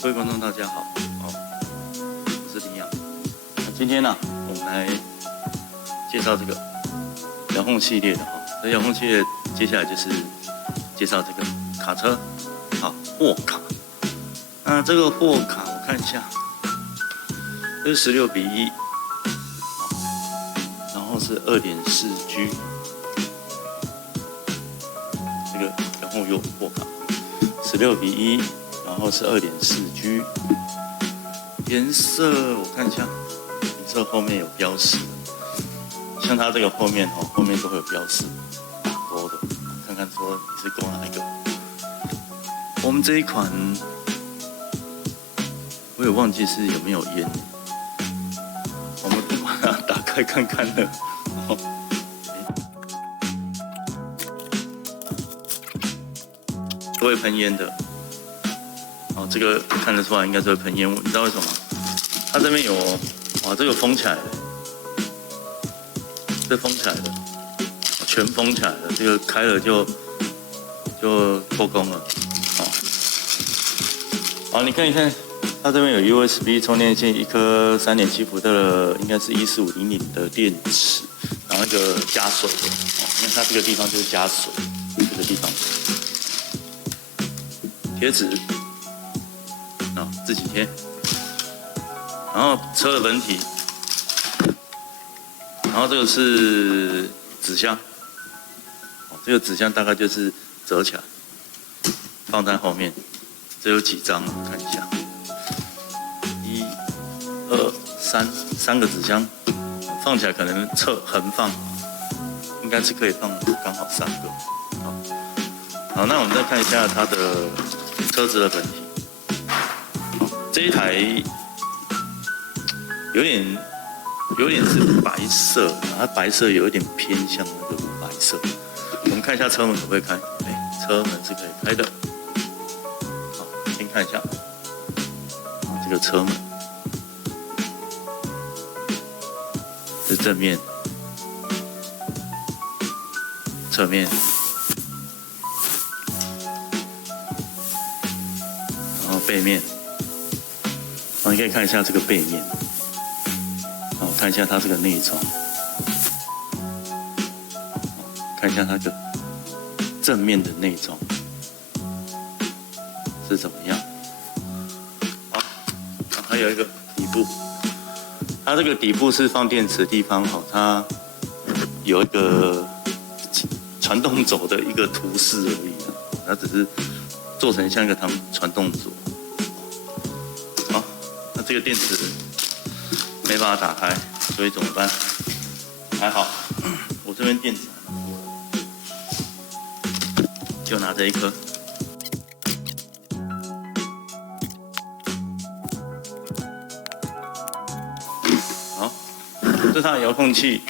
各位观众，大家好，我是林阳。那今天呢，我们来介绍这个遥控系列的哈。这遥控系列接下来就是介绍这个卡车，好，货卡。那这个货卡我看一下，这是16:1，然后是2.4G， 这个遥控用货卡，16:1。然后是2.4G， 颜色我看一下，颜色后面有标示，像它这个后面后面都会有标示，打勾的，看看说你是勾哪一个。我们这一款我也忘记是有没有烟，我们把它打开看看了。都会喷烟的。这个看得出来应该是会喷烟雾，你知道为什么吗？它这边有，哇，这个封起来了，这封起来了，全封起来了，这个开了就破功了，好，你看一看，它这边有 USB 充电线，一颗3.7伏的，应该是14500的电池，然后一个加水的，你看它这个地方就是加水，这个地方，贴纸。自己贴，然后车的本体，然后这个是纸箱，这个纸箱大概就是折起来，放在后面。这有几张？看一下，1、2、3个纸箱，放起来可能横放，应该是可以放刚好3个。好，那我们再看一下它的车子的本体。这一台有点是白色，它白色有一点偏向那个乳白色。我们看一下车门可不可以开？车门是可以开的。好，先看一下这个车门，是正面、侧面，然后背面。你可以看一下这个背面，看一下它这个内装，看一下它的正面的内装是怎么样。好，还有一个底部，它这个底部是放电池的地方，它有一个传动轴的一个图示而已，它只是做成像一个传动轴。这个电池没办法打开，所以怎么办？还好，我这边电池还蛮多的，就拿这一颗。好，这是它的遥控器。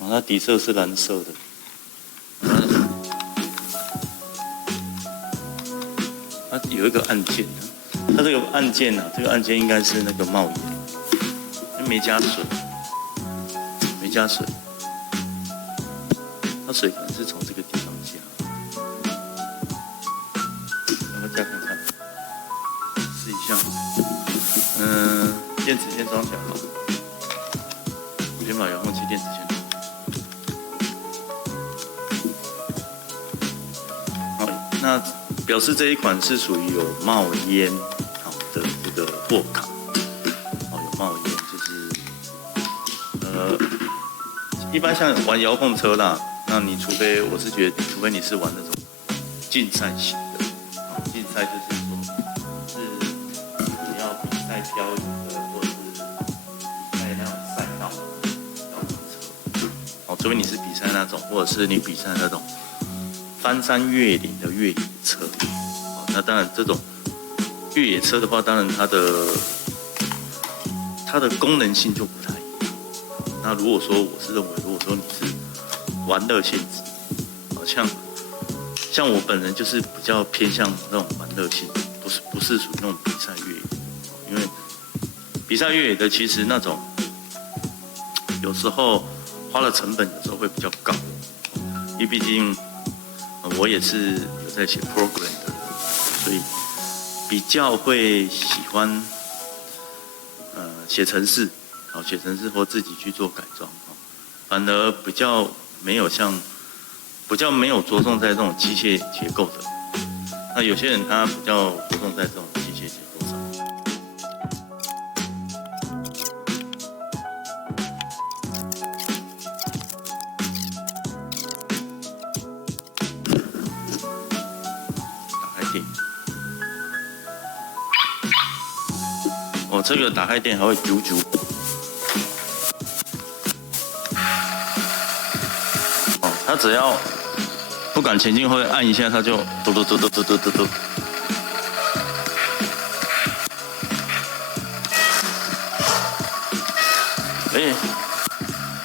它底色是蓝色的。它有一个按键，它这个按键这个按键应该是那个冒烟，没加水，它水可能是从这个地方加，让它加看看，试一下，电池先装起来好了，我先把遥控器电池先装，好，那。表示这一款是属于有冒烟的这个货卡，有冒烟，就是一般像玩遥控车啦，那你除非你是玩那种竞赛型的，竞赛就是说你要比赛漂移的，或者是比赛那种赛道遥控车，除非你是比赛那种，或者是你比赛那种翻山越岭的越野车，那当然这种越野车的话，当然它的功能性就不太一样。那如果说我是认为，如果说你是玩乐性质，像我本人就是比较偏向那种玩乐性，不是属于那种比赛越野，因为比赛越野的其实那种有时候花的成本有时候会比较高，因为毕竟我也是有在写 program 的，所以比较会喜欢写程式，写程式或自己去做改装，反而比较没有着重在这种机械结构的。那有些人他比较着重在这种机械结构上。打开电，这个打开电还会啾啾。它只要不敢前进，会按一下，它就嘟嘟嘟嘟嘟嘟嘟嘟。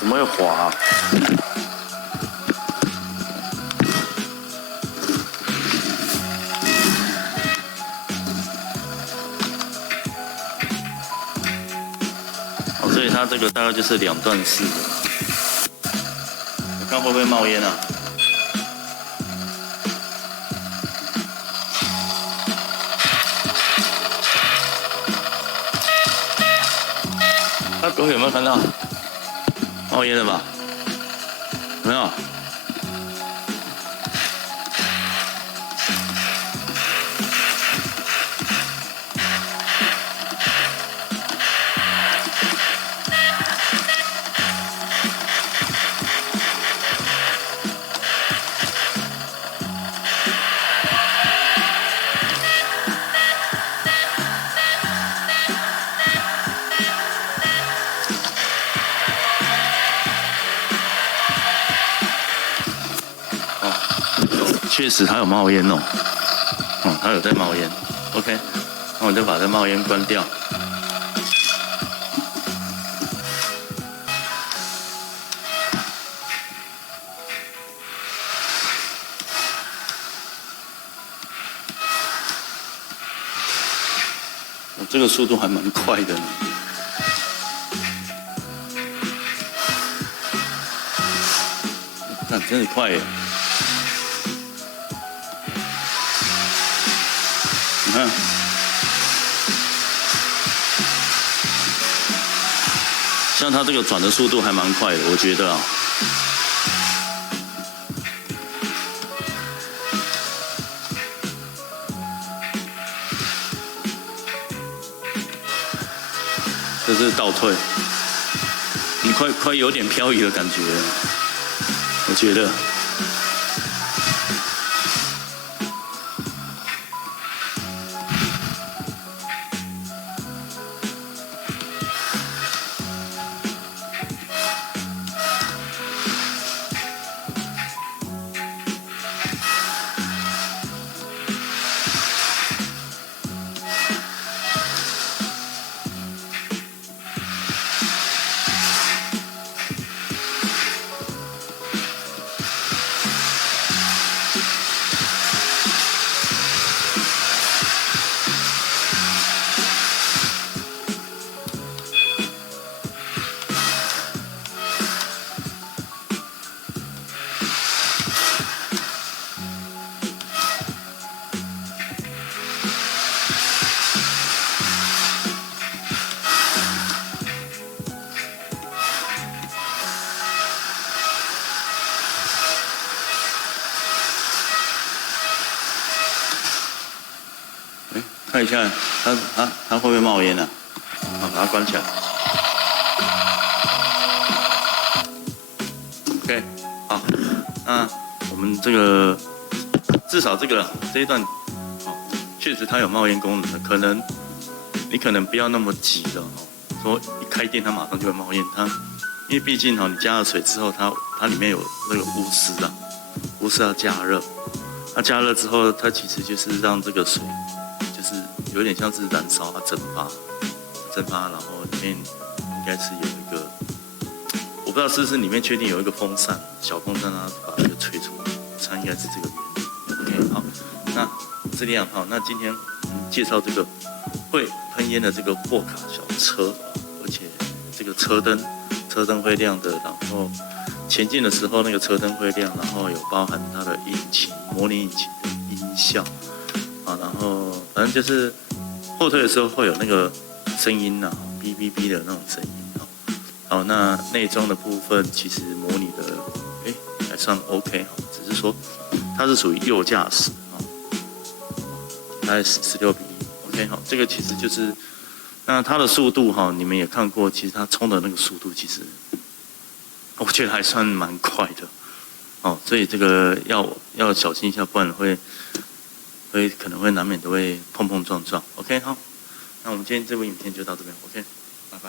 怎么会滑啊？所以它这个大概就是2段式的。我看会不会冒烟啊？各位有没有看到冒烟了吧？有没有？确实它有冒烟哦，它有在冒烟。OK， 那我就把这冒烟关掉。这个速度还蛮快的呢。看，真的快耶！你看，像它这个转的速度还蛮快的，我觉得啊。这是倒退，你快有点漂移的感觉了，我觉得。看一下，它会不会冒烟啊？好，把它关起来。OK， 好，那我们这个至少这一段，确实它有冒烟功能的，你可能不要那么急的说一开电它马上就会冒烟，因为毕竟你加了水之后，它里面有那个钨丝啊，钨丝要加热，它加热之后，它其实就是让这个水。有点像是燃烧，它蒸发，然后里面应该是有一个，我不知道是不是里面确定有一个风扇，小风扇它把这个吹出来，我猜应该是这个原因。OK， 好，那这样好，那今天我们介绍这个会喷烟的这个货卡小车，而且这个车灯会亮的，然后前进的时候那个车灯会亮，然后有包含它的引擎、模拟引擎的音效啊，然后反正就是后退的时候会有那个声音呐，哔哔哔的那种声音哦。好，那内装的部分其实模拟的还算 OK 哈，只是说它是属于右驾驶啊，大概16:1 OK 好，这个其实就是那它的速度哈，你们也看过，其实它冲的那个速度其实我觉得还算蛮快的哦，所以这个要小心一下，不然可能会难免都会碰碰撞撞。OK 好，那我们今天这部影片就到这边 OK， 拜拜。